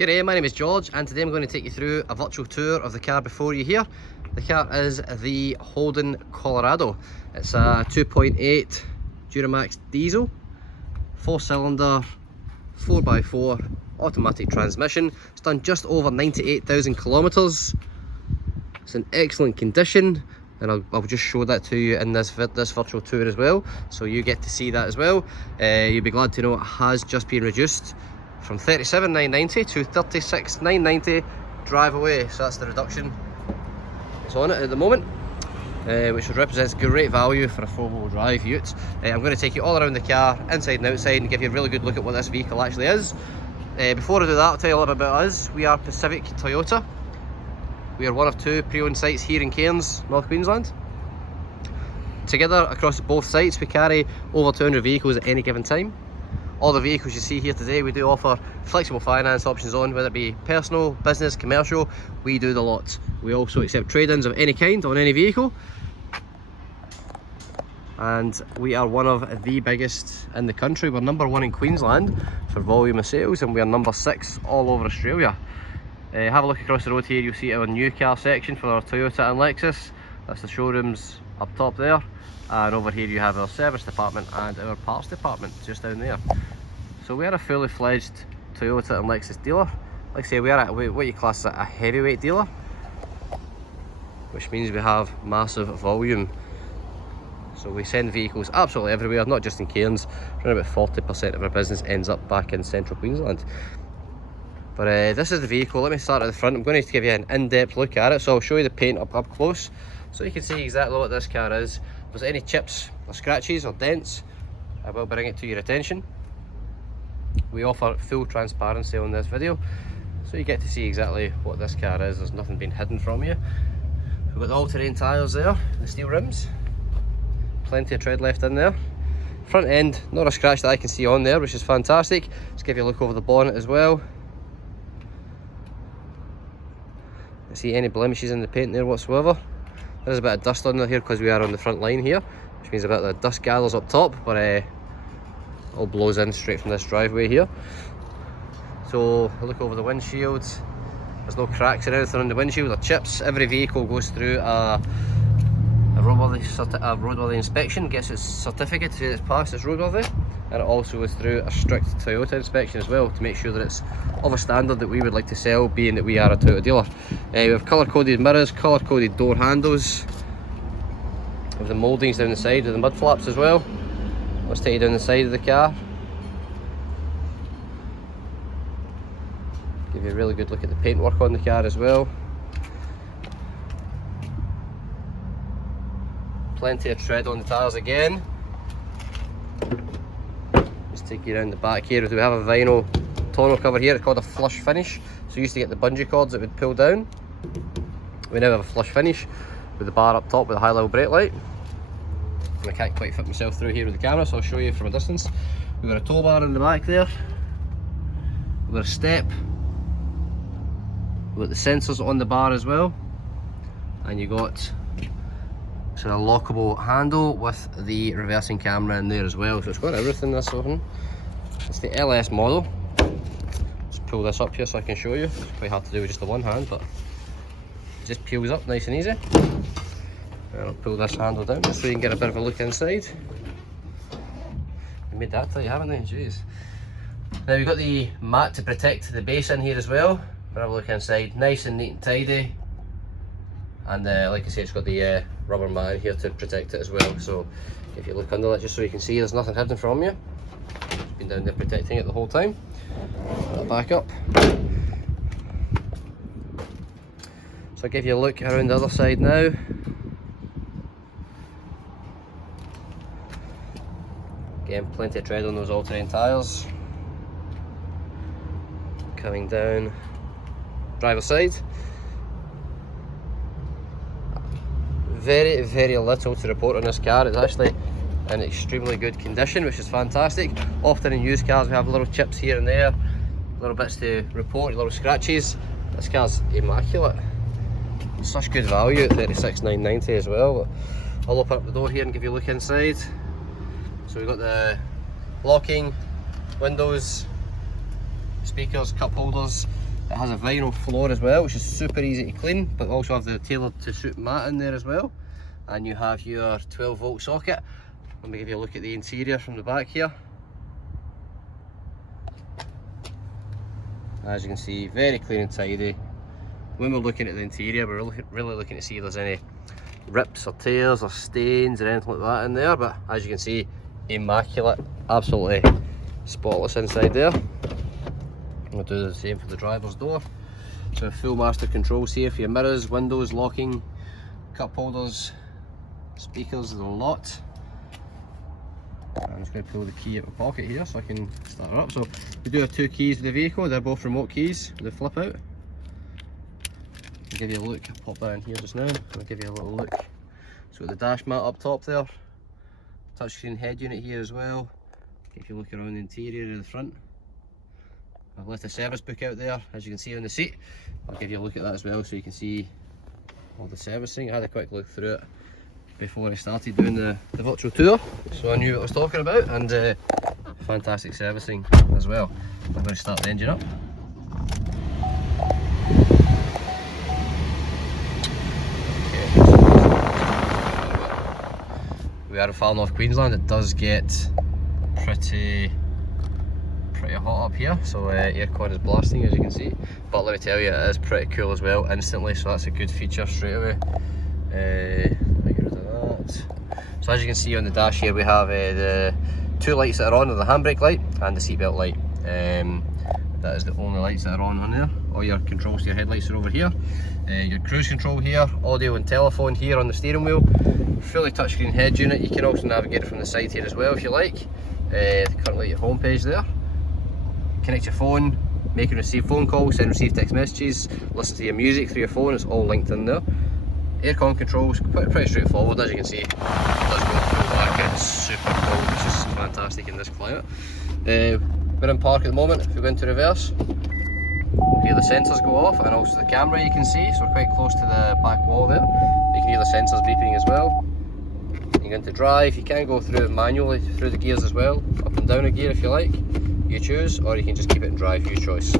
G'day, my name is George and today I'm going to take you through a virtual tour of the car before you here. The car is the Holden Colorado. It's a 2.8 Duramax diesel, 4-cylinder, 4x4 automatic transmission. It's done just over 98,000 kilometers. It's in excellent condition, and I'll just show that to you in this virtual tour as well, so you get to see that as well. You'll be glad to know it has just been reduced from 37,990 to 36,990 drive away. So that's the reduction that's on it at the moment, which represents great value for a 4-wheel drive ute. I'm going to take you all around the car, inside and outside, and give you a really good look at what this vehicle actually is. Before I do that, I'll tell you a little bit about us. We are Pacific Toyota. We are one of 2 pre-owned sites here in Cairns, North Queensland. Together across both sites we carry over 200 vehicles at any given time. All the vehicles you see here today we do offer flexible finance options on, whether it be personal, business, commercial, we do the lot. We also accept trade-ins of any kind on any vehicle. And we are one of the biggest in the country. We're number 1 in Queensland for volume of sales, and we are number 6 all over Australia. Have a look across the road here, you'll see our new car section for our Toyota and Lexus. That's the showrooms up top there. And over here you have our service department and our parts department just down there. So we are a fully fledged Toyota and Lexus dealer. Like I say, we are what you class as a heavyweight dealer, which means we have massive volume. So we send vehicles absolutely everywhere, not just in Cairns. Around about 40% of our business ends up back in central Queensland. But this is the vehicle. Let me start at the front. I'm going to give you an in-depth look at it, so I'll show you the paint up close so you can see exactly what this car is. If there's any chips or scratches or dents, I will bring it to your attention. We offer full transparency on this video, so you get to see exactly what this car is. There's nothing being hidden from you. We've got the all-terrain tyres there, the steel rims, plenty of tread left in there. Front end, not a scratch that I can see on there, which is fantastic. Let's give you a look over the bonnet as well. I see any blemishes in the paint there whatsoever. There is a bit of dust on there here because we are on the front line here, which means a bit of the dust gathers up top, but all blows in straight from this driveway here. So look over the windshield. There's no cracks or anything on the windshield or chips. Every vehicle goes through a roadworthy inspection, gets its certificate to it's passed its roadworthy, and it also goes through a strict Toyota inspection as well to make sure that it's of a standard that we would like to sell, being that we are a Toyota dealer. We have colour-coded mirrors, colour-coded door handles. We have the mouldings down the side of the mud flaps as well. Let's take you down the side of the car. Give you a really good look at the paintwork on the car as well. Plenty of tread on the tyres again. Let's take you around the back here. We have a vinyl tonneau cover here. It's called a flush finish. So you used to get the bungee cords that would pull down. We now have a flush finish with the bar up top with a high level brake light. I can't quite fit myself through here with the camera, so I'll show you from a distance. We've got a tow bar in the back there. We've got a step. We've got the sensors on the bar as well. And you got sort of lockable handle with the reversing camera in there as well. So it's got everything, this one. It's the LS model. Just pull this up here so I can show you. It's quite hard to do with just the one hand, but it just peels up nice and easy. And I'll pull this handle down just so you can get a bit of a look inside. They made that tell you, haven't they? Jeez. Now we've got the mat to protect the base in here as well. But have a look inside, nice and neat and tidy. And like I say, it's got the rubber mat in here to protect it as well. So if you look under that, just so you can see there's nothing hidden from you. It's been down there protecting it the whole time. Put it back up. So I'll give you a look around the other side now. Again, plenty of tread on those all-terrain tyres. Coming down driver's side. Very little to report on this car. It's actually in extremely good condition, which is fantastic. Often in used cars we have little chips here and there, little bits to report, little scratches. This car's immaculate. Such good value at 36,990 as well. I'll open up the door here and give you a look inside. So we've got the locking windows, speakers, cup holders. It has a vinyl floor as well, which is super easy to clean, but also have the tailored to suit mat in there as well. And you have your 12-volt socket. Let me give you a look at the interior from the back here. As you can see, very clean and tidy. When we're looking at the interior, we're really looking to see if there's any rips or tears or stains or anything like that in there, but as you can see, immaculate, absolutely spotless inside there. We'll do the same for the driver's door. So full master controls here for your mirrors, windows, locking, cup holders, speakers, the lot. I'm just going to pull the key out of my pocket here so I can start it up. So we do have 2 keys with the vehicle, they're both remote keys, they flip out. I'll give you a look, I'll pop that in here just now, I'll give you a little look. So the dash mat up top there, touchscreen head unit here as well. If you look around the interior and the front, I've left a service book out there, as you can see on the seat. I'll give you a look at that as well so you can see all the servicing. I had a quick look through it before I started doing the virtual tour, so I knew what I was talking about, and fantastic servicing as well. I'm going to start the engine up. We are in far north Queensland. It does get pretty hot up here, so aircon is blasting, as you can see, but let me tell you, it is pretty cool as well instantly, so that's a good feature straight away. Let me get rid of that. So as you can see on the dash here, we have the 2 lights that are on, the handbrake light and the seatbelt light. That is the only lights that are on there. All your controls to your headlights are over here. Your cruise control here, audio and telephone here on the steering wheel, fully touchscreen head unit. You can also navigate it from the side here as well if you like. Currently your home page there. Connect your phone, make and receive phone calls, send and receive text messages, listen to your music through your phone, it's all linked in there. Aircon controls, pretty straightforward, as you can see. It does go through back, it's super cold, which is fantastic in this climate. We're in park at the moment. If we go into reverse, we'll hear the sensors go off, and also the camera you can see, so we're quite close to the back wall there. You can hear the sensors beeping as well. You go into drive, you can go through it manually through the gears as well, up and down a gear if you like. You choose, or you can just keep it in drive, your choice.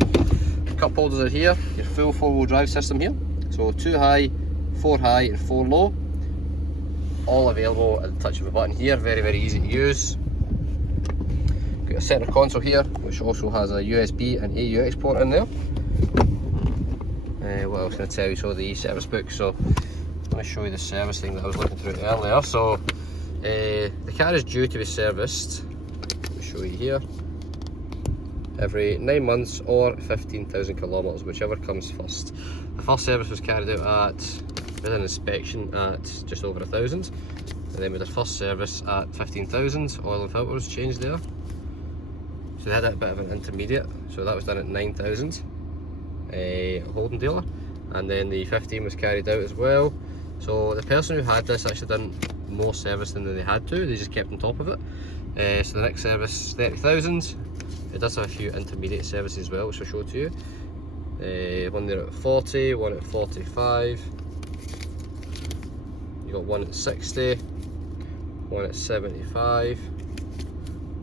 Cup holders are here, your full 4-wheel drive system here. So 2 high, 4 high and 4 low. All available at the touch of a button here, very easy to use. Got a center console here, which also has a USB and AUX port in there. What else can I tell you? So the service book, so let me show you the servicing that I was looking through earlier. So the car is due to be serviced, let me show you here, every 9 months or 15,000 kilometres, whichever comes first. The first service was carried out with an inspection at just over 1,000, and then with the first service at 15,000, oil and filter was changed there. So they had a bit of an intermediate, so that was done at 9,000, Holden dealer, and then the 15 was carried out as well. So the person who had this actually done more servicing than they had to, they just kept on top of it. So the next service, 30,000. It does have a few intermediate services as well, which I'll show to you. One there at 40, one at 45. You got one at 60, one at 75,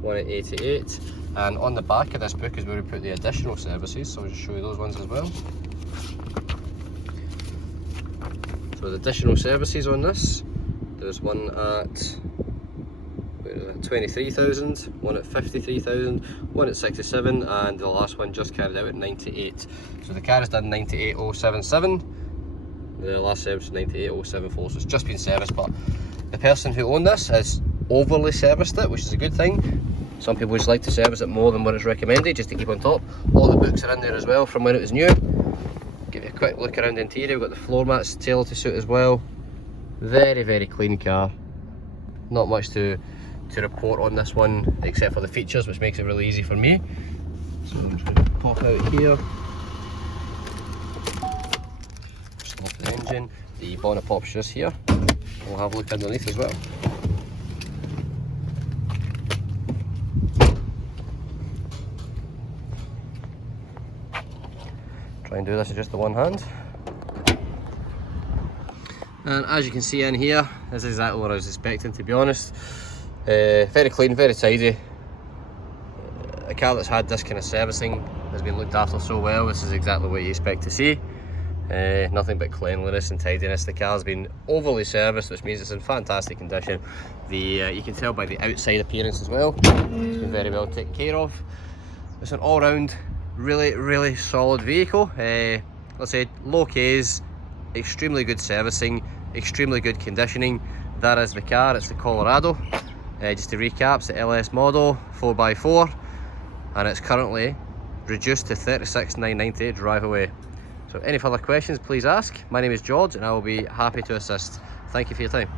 one at 88. And on the back of this book is where we put the additional services, so I'll just show you those ones as well. So the additional services on this, there's one at 23,000, one at 53,000, one at 67, and the last one just carried out at 98. So the car has done 98,077, the last service is 98,074, so it's just been serviced, but the person who owned this has overly serviced it, which is a good thing. Some people just like to service it more than what is recommended, just to keep on top. All the books are in there as well from when it was new. Give you a quick look around the interior. We've got the floor mats tailored to suit as well. Very clean car. Not much to report on this one except for the features, which makes it really easy for me. So I'm just going to pop out here, stop the engine, the bonnet pops just here. We'll have a look underneath as well. Try and do this with just the one hand. And as you can see in here, this is exactly what I was expecting, to be honest. Very clean, very tidy. A car that's had this kind of servicing, has been looked after so well. This is exactly what you expect to see. Nothing but cleanliness and tidiness. The car's been overly serviced, which means it's in fantastic condition. You can tell by the outside appearance as well. It's been very well taken care of. It's an all-round really solid vehicle. Let's say low Ks, extremely good servicing, extremely good conditioning. That is the car. It's the Colorado. Just to recap, it's the LS model 4x4, and it's currently reduced to 36,990 drive away. So any further questions, please ask. My name is George and I will be happy to assist. Thank you for your time.